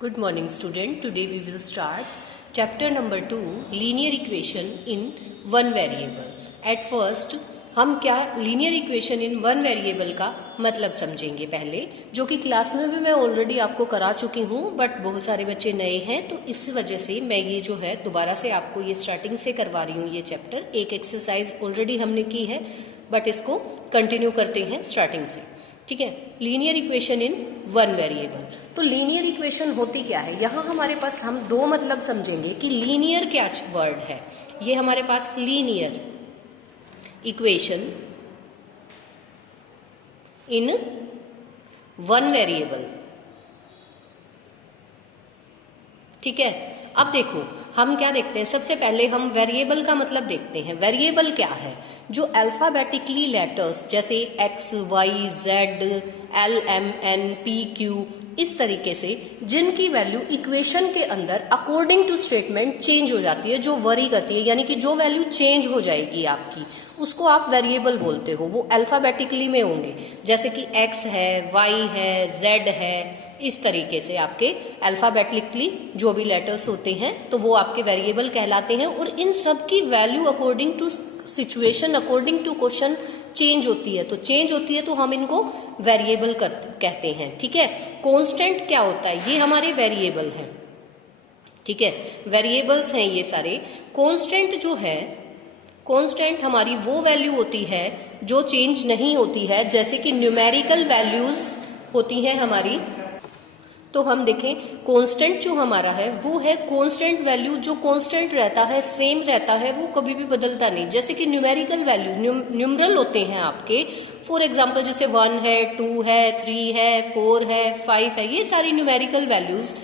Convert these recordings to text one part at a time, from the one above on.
Good morning student. Today we will start chapter number 2 linear equation in one variable. At first हम क्या linear equation in one variable का मतलब समझेंगे पहले, जो कि क्लास में भी मैं ऑलरेडी आपको करा चुकी हूँ, बट बहुत सारे बच्चे नए हैं तो इस वजह से मैं ये जो है दोबारा से आपको ये स्टार्टिंग से करवा रही हूँ। ये चैप्टर एक एक्सरसाइज ऑलरेडी हमने की है बट इसको कंटिन्यू करते हैं स्टार्टिंग से, ठीक है। Linear equation in one variable. तो लीनियर इक्वेशन होती क्या है, यहाँ हमारे पास हम दो मतलब समझेंगे कि लीनियर क्या वर्ड है। ये हमारे पास linear equation in one variable, ठीक है। अब देखो हम क्या देखते हैं, सबसे पहले हम वेरिएबल का मतलब देखते हैं। वेरिएबल क्या है, जो अल्फाबेटिकली लेटर्स जैसे X Y Z L M N P Q इस तरीके से जिनकी वैल्यू इक्वेशन के अंदर अकॉर्डिंग टू स्टेटमेंट चेंज हो जाती है, जो वरी करती है, यानी कि जो वैल्यू चेंज हो जाएगी आपकी, उसको आप वेरिएबल बोलते हो। वो अल्फाबेटिकली में होंगे, जैसे कि एक्स है, वाई है, जेड है, इस तरीके से आपके अल्फाबेटिकली जो भी लेटर्स होते हैं तो वो आपके वेरिएबल कहलाते हैं। और इन सब की value according to situation, according to question change होती है। तो चेंज होती है तो हम इनको वेरिएबल कहते हैं, ठीक है। कांस्टेंट क्या होता है, ये हमारे वेरिएबल हैं, ठीक है, वेरिएबल्स हैं ये सारे। कांस्टेंट जो है, कांस्टेंट हमारी वो वैल्यू होती है जो चेंज नहीं होती है, जैसे कि न्यूमेरिकल वैल्यूज होती हैं हमारी। तो हम देखें कांस्टेंट जो हमारा है वो है कांस्टेंट वैल्यू, जो कांस्टेंट रहता है, सेम रहता है, वो कभी भी बदलता नहीं। जैसे कि न्यूमेरिकल वैल्यू न्यूमरल होते हैं आपके, फॉर एग्जांपल जैसे 1 है, 2 है, 3 है, 4 है, 5 है, ये सारी न्यूमेरिकल वैल्यूज,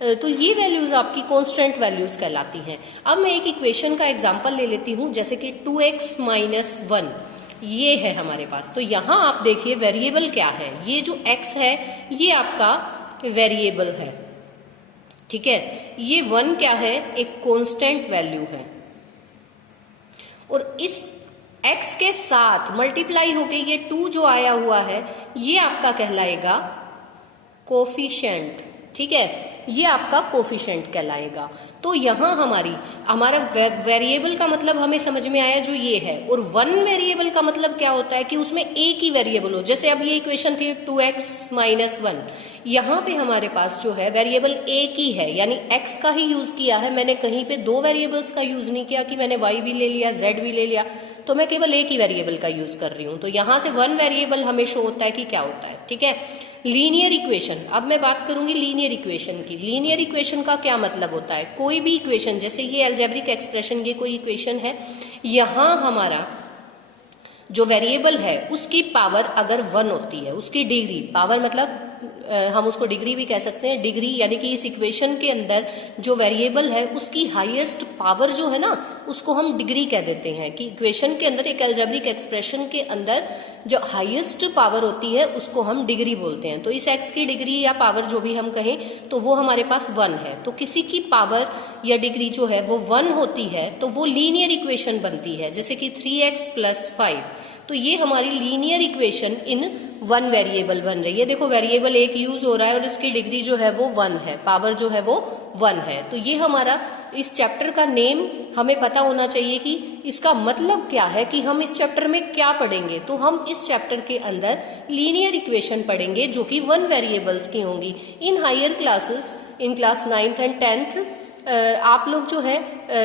तो ये वैल्यूज आपकी कांस्टेंट वैल्यूज कहलाती हैं। अब मैं एक इक्वेशन का एग्जांपल ले लेती हूँ, जैसे कि 2x माइनस 1 ये है हमारे पास। तो यहाँ आप देखिए वेरिएबल क्या है, ये जो x है ये आपका वेरिएबल है, ठीक है। ये 1 क्या है, एक कांस्टेंट वैल्यू है, और इस x के साथ मल्टीप्लाई होके ये 2 जो आया हुआ है ये आपका कहलाएगा कोफिशिएंट, ठीक है, ये आपका कोफिशिएंट कहलाएगा। तो यहाँ हमारा वेरिएबल का मतलब हमें समझ में आया जो ये है। और वन वेरिएबल का मतलब क्या होता है कि उसमें एक ही वेरिएबल हो। जैसे अब ये इक्वेशन थी 2x माइनस 1, यहाँ पे हमारे पास जो है वेरिएबल एक ही है, यानी x का ही यूज किया है मैंने, कहीं पे दो वेरिएबल्स का यूज नहीं किया कि मैंने y भी ले लिया z भी ले लिया, तो मैं केवल एक ही वेरिएबल का यूज कर रही हूँ। तो यहाँ से वन वेरिएबल हमें शो होता है कि क्या होता है, ठीक है। लीनियर इक्वेशन, अब मैं बात करूंगी लीनियर इक्वेशन की। लीनियर इक्वेशन का क्या मतलब होता है, कोई भी इक्वेशन, जैसे ये अलजेब्रिक एक्सप्रेशन, ये कोई इक्वेशन है, यहाँ हमारा जो वेरिएबल है उसकी पावर अगर 1 होती है, उसकी डिग्री, पावर मतलब हम उसको डिग्री भी कह सकते हैं, डिग्री यानी कि इस इक्वेशन के अंदर जो वेरिएबल है उसकी हाईएस्ट पावर जो है ना, उसको हम डिग्री कह देते हैं। कि इक्वेशन के अंदर, एक अलजेब्रिक एक्सप्रेशन के अंदर जो हाईएस्ट पावर होती है उसको हम डिग्री बोलते हैं। तो इस एक्स की डिग्री या पावर जो भी हम कहें तो वो हमारे पास 1 है। तो किसी की पावर या डिग्री जो है वो 1 होती है तो वो लीनियर इक्वेशन बनती है, जैसे कि 3x + 5। तो ये हमारी linear equation in one variable बन रही है। देखो वेरिएबल एक यूज हो रहा है और इसकी डिग्री जो है वो 1 है, पावर जो है वो 1 है। तो ये हमारा इस चैप्टर का नेम हमें पता होना चाहिए कि इसका मतलब क्या है, कि हम इस चैप्टर में क्या पढ़ेंगे। तो हम इस चैप्टर के अंदर लीनियर इक्वेशन पढ़ेंगे जो कि 1 वेरिएबल्स की होंगी। In higher classes, in class 9th and 10th आप लोग जो है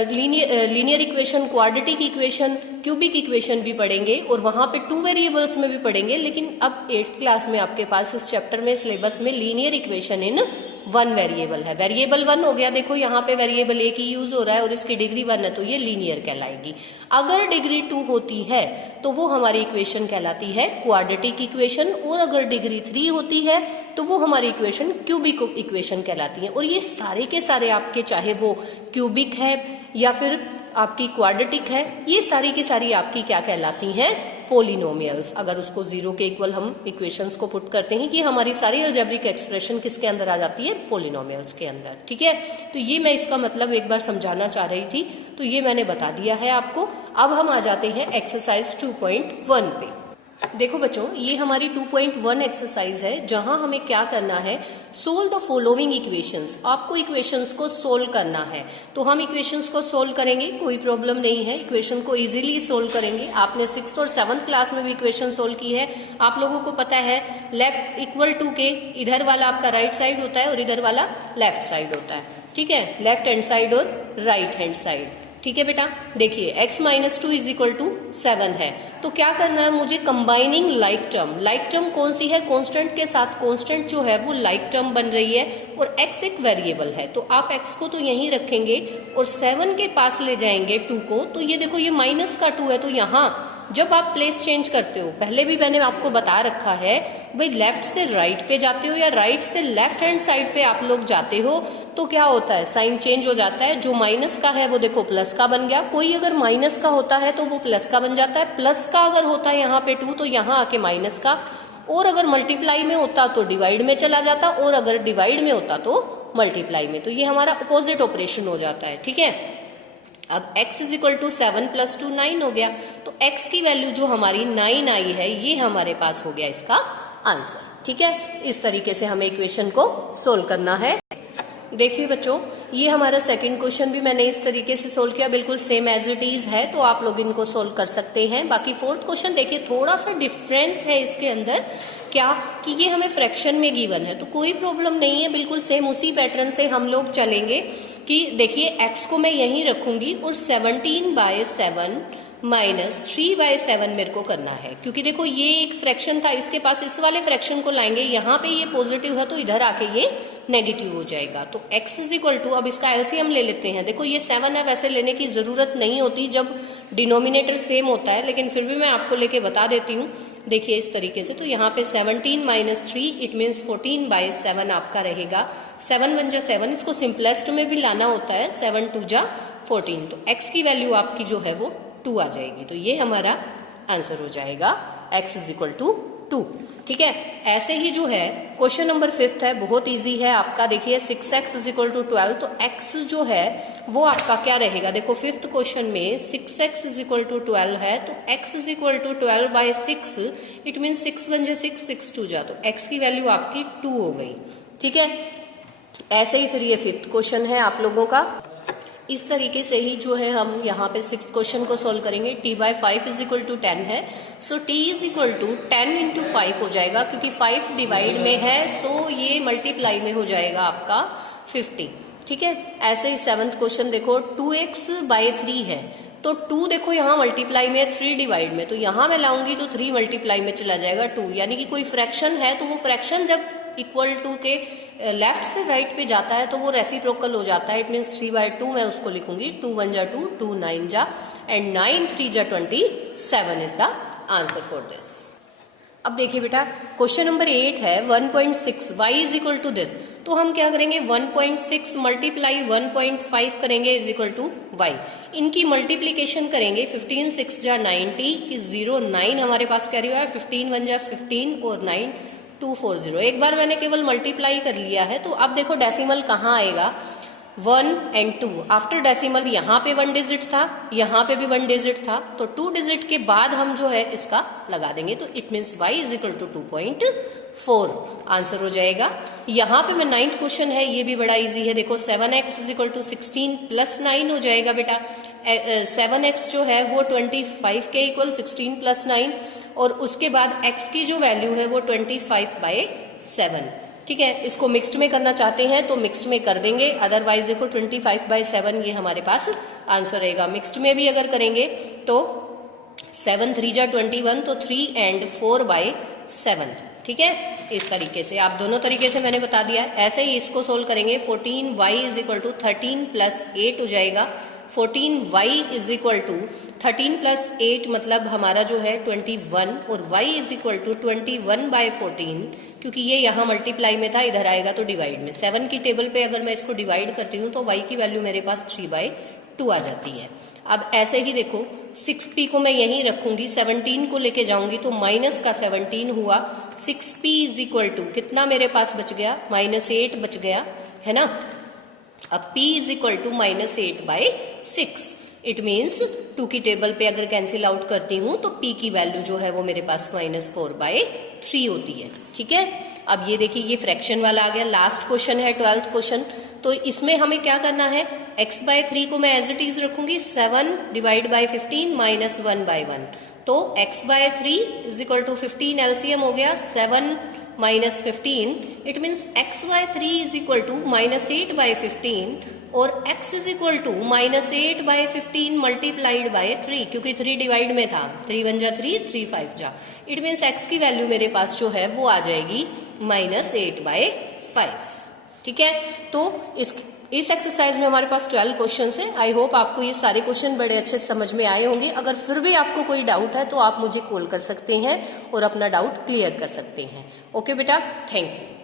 linear equation, quadratic equation, cubic equation भी पढ़ेंगे और वहां पे 2 वेरिएबल्स में भी पढ़ेंगे। लेकिन अब 8th क्लास में आपके पास इस चैप्टर में सिलेबस में लीनियर इक्वेशन इन 1 वेरिएबल है। वेरिएबल 1 हो गया, देखो यहाँ पे वेरिएबल एक ही यूज हो रहा है और इसकी डिग्री 1 है तो ये लीनियर कहलाएगी। अगर डिग्री 2 होती है तो वो हमारी इक्वेशन कहलाती है क्वाड्रेटिक इक्वेशन, और अगर डिग्री 3 होती है तो वो हमारी इक्वेशन क्यूबिक इक्वेशन कहलाती है। और ये सारे के सारे आपके, चाहे वो क्यूबिक है या फिर आपकी क्वाड्रेटिक है, ये सारी की सारी आपकी क्या कहलाती हैं, पोलिनोमियल्स। अगर उसको 0 के इक्वल हम इक्वेशंस को पुट करते हैं कि हमारी सारी अलजेब्रिक एक्सप्रेशन किसके अंदर आ जाती है, पोलिनोमियल्स के अंदर, ठीक है। तो ये मैं इसका मतलब एक बार समझाना चाह रही थी, तो ये मैंने बता दिया है आपको। अब हम आ जाते हैं एक्सरसाइज 2.1 पे। देखो बच्चों, ये हमारी 2.1 एक्सरसाइज है जहां हमें क्या करना है, सोल्व द फॉलोइंग इक्वेशंस। आपको इक्वेशंस को सोल्व करना है, तो हम इक्वेशंस को सोल्व करेंगे, कोई प्रॉब्लम नहीं है, इक्वेशन को इजीली सोल्व करेंगे। आपने 6th और 7th क्लास में भी इक्वेशन सोल्व की है, आप लोगों को पता है लेफ्ट इक्वल टू के इधर वाला आपका राइट साइड होता है और इधर वाला लेफ्ट साइड होता है, ठीक है, लेफ्ट हैंड साइड और राइट हैंड साइड, ठीक है बेटा। देखिए x minus 2 is equal to 7 है, तो क्या करना है मुझे, combining like term. Like term कौन सी है, कांस्टेंट के साथ कांस्टेंट जो है वो लाइक टर्म बन रही है और x एक वेरिएबल है, तो आप x को तो यहीं रखेंगे और 7 के पास ले जाएंगे 2 को। तो ये देखो, ये माइनस का 2 है, तो यहाँ जब आप प्लेस चेंज करते हो, पहले भी मैंने आपको बता रखा है भाई, लेफ्ट से राइट पे जाते हो या राइट से लेफ्ट हैंड साइड पे आप लोग जाते हो तो क्या होता है, साइन चेंज हो जाता है। जो माइनस का है वो देखो प्लस का बन गया, कोई अगर माइनस का होता है तो वो प्लस का बन जाता है, प्लस का अगर होता है यहाँ पे 2 तो यहाँ आके माइनस का, और अगर मल्टीप्लाई में होता तो डिवाइड में चला जाता, और अगर डिवाइड में होता तो मल्टीप्लाई में। तो ये हमारा अपोजिट ऑपरेशन हो जाता है, ठीक है। अब x is equal to 7 plus 2 9 हो गया, तो x की वैल्यू जो हमारी 9 आई है, ये हमारे पास हो गया इसका आंसर, ठीक है। इस तरीके से हमें इक्वेशन को सोल्व करना है। देखिए बच्चों, ये हमारा सेकंड क्वेश्चन भी मैंने इस तरीके से सोल्व किया, बिल्कुल सेम एज इट इज है, तो आप लोग इनको सोल्व कर सकते हैं। बाकी फोर्थ क्वेश्चन देखिए, थोड़ा सा डिफरेंस है इसके अंदर, क्या कि ये हमें फ्रैक्शन में गिवन है, तो कोई प्रॉब्लम नहीं है, बिल्कुल सेम उसी पैटर्न से हम लोग चलेंगे कि देखिए x को मैं यहीं रखूंगी और 17/7 माइनस 3/7 मेरे को करना है, क्योंकि देखो ये एक फ्रैक्शन था, इसके पास इस वाले फ्रैक्शन को लाएंगे, यहाँ पे ये पॉजिटिव है तो इधर आके ये नेगेटिव हो जाएगा। तो x इज इक्वल टू, अब इसका एलसीएम ले लेते हैं। देखो ये 7 है, वैसे लेने की जरूरत नहीं होती जब डिनोमिनेटर सेम होता है, लेकिन फिर भी मैं आपको लेके बता देती हूँ। देखिए इस तरीके से, तो यहाँ पे 17 माइनस 3 इट मीन्स 14/7 आपका रहेगा। 7 1 जा 7, इसको सिंपलेस्ट में भी लाना होता है, 7 2 जा 14, तो x की वैल्यू आपकी जो है वो 2 आ जाएगी, तो ये हमारा आंसर हो जाएगा x इज इक्वल टू 2, ठीक है। ऐसे ही जो है क्वेश्चन नंबर 5th है, बहुत इजी है आपका। देखिए 6x इज इक्वल टू 12, तो x जो है वो आपका क्या रहेगा, देखो 5th क्वेश्चन में 6x इज इक्वल टू 12 है, तो x is equal to 12/6, it mean 6 1 जा 6 6 2 जा, तो x की वैल्यू आपकी 2 हो गई, ठीक है। ऐसे ही फिर ये 5th क्वेश्चन है आप लोगों का। इस तरीके से ही जो है हम यहाँ पे 6th क्वेश्चन को सोल्व करेंगे। t/5 इज इक्वल टू 10 है, so t is equal to 10 into 5 हो जाएगा, क्योंकि 5 डिवाइड में है, सो ये मल्टीप्लाई में हो जाएगा आपका 50, ठीक है। ऐसे ही 7th क्वेश्चन देखो, 2x/3 है, तो 2 देखो यहाँ मल्टीप्लाई में, 3 डिवाइड में, तो यहाँ मैं लाऊंगी तो 3 मल्टीप्लाई में चला जाएगा 2, यानी कि कोई फ्रैक्शन है तो वो फ्रैक्शन जब इक्वल टू के लेफ्ट से राइट पे जाता है तो वो रेसिप्रोकल हो जाता है, इट मीन्स 3/2 मैं उसको लिखूंगी, 2 1 जा 2, 2 9 जा, एंड 9 3 जा 27 is the answer for this. अब देखिए बेटा, क्वेश्चन नंबर 8 है 1.6, y is equal to this, तो हम क्या करेंगे, 1.6 मल्टीप्लाई 1.5 करेंगे इज इक्वल टू y, इनकी मल्टीप्लीकेशन करेंगे, 15 6 जा 90 की 0 9 हमारे पास कैरी हुआ है, 15 1 जा 15 और 9 240। एक बार मैंने केवल मल्टीप्लाई कर लिया है, तो अब देखो डेसिमल कहाँ आएगा, 1 एंड 2, आफ्टर डेसिमल यहाँ पे 1 डिजिट था, यहाँ पे भी 1 डिजिट था, तो 2 डिजिट के बाद हम जो है इसका लगा देंगे, तो it means y is equal to 2.4 answer हो जाएगा। यहाँ पे मैं 9th क्वेश्चन है, ये भी बड़ा इजी है, देखो 7x is equal to 16 plus 9 हो जाएगा बेटा। 7x जो है वो 25 के इक्वल 16 प्लस 9, और उसके बाद x की जो वैल्यू है वो 25/7, ठीक है। इसको मिक्स्ड में करना चाहते हैं तो मिक्स्ड में कर देंगे, अदरवाइज देखो 25/7 ये हमारे पास आंसर रहेगा। मिक्स्ड में भी अगर करेंगे तो 7 3 जा 21, तो 3 एंड 4/7, ठीक है। इस तरीके से आप दोनों तरीके से मैंने बता दिया। ऐसे ही इसको सोल्व करेंगे, 14y is equal to 13 plus 8 हो जाएगा, 14y is equal to 13 plus 8 मतलब हमारा जो है 21, और y इज इक्वल टू 21/14, क्योंकि ये यहाँ मल्टीप्लाई में था, इधर आएगा तो डिवाइड में। 7 की टेबल पे अगर मैं इसको डिवाइड करती हूँ तो y की वैल्यू मेरे पास 3/2 आ जाती है। अब ऐसे ही देखो 6p को मैं यहीं रखूंगी, 17 को लेके जाऊंगी तो माइनस का 17 हुआ, 6p इज इक्वल टू कितना मेरे पास बच गया, -8 बच गया, है ना। अब p is equal to -8/6, it means 2 की टेबल पे अगर कैंसिल आउट करती हूं तो p की वैल्यू जो है वो मेरे पास -4/3 होती है। ठीक है, अब ये देखिए ये फ्रैक्शन वाला आ गया। लास्ट क्वेश्चन है 12th क्वेश्चन। तो इसमें हमें क्या करना है, x/3 को मैं एज इट इज रखूंगी 7 डिवाइड बाई 15 माइनस 1/1। तो x/3 is equal to 15 LCM हो गया 7 minus 15। It means x/3 is equal to -8/15 और x is equal to -8/15 multiplied by 3, क्योंकि 3 डिवाइड में था। 3 1 जा 3, 3 5 जा। इट मीन्स x की वैल्यू मेरे पास जो है वो आ जाएगी -8/5। ठीक है, तो इस एक्सरसाइज में हमारे पास 12 क्वेश्चंस हैं। आई होप आपको ये सारे क्वेश्चन बड़े अच्छे समझ में आए होंगे। अगर फिर भी आपको कोई डाउट है तो आप मुझे कॉल कर सकते हैं और अपना डाउट क्लियर कर सकते हैं। ओके बेटा, थैंक यू।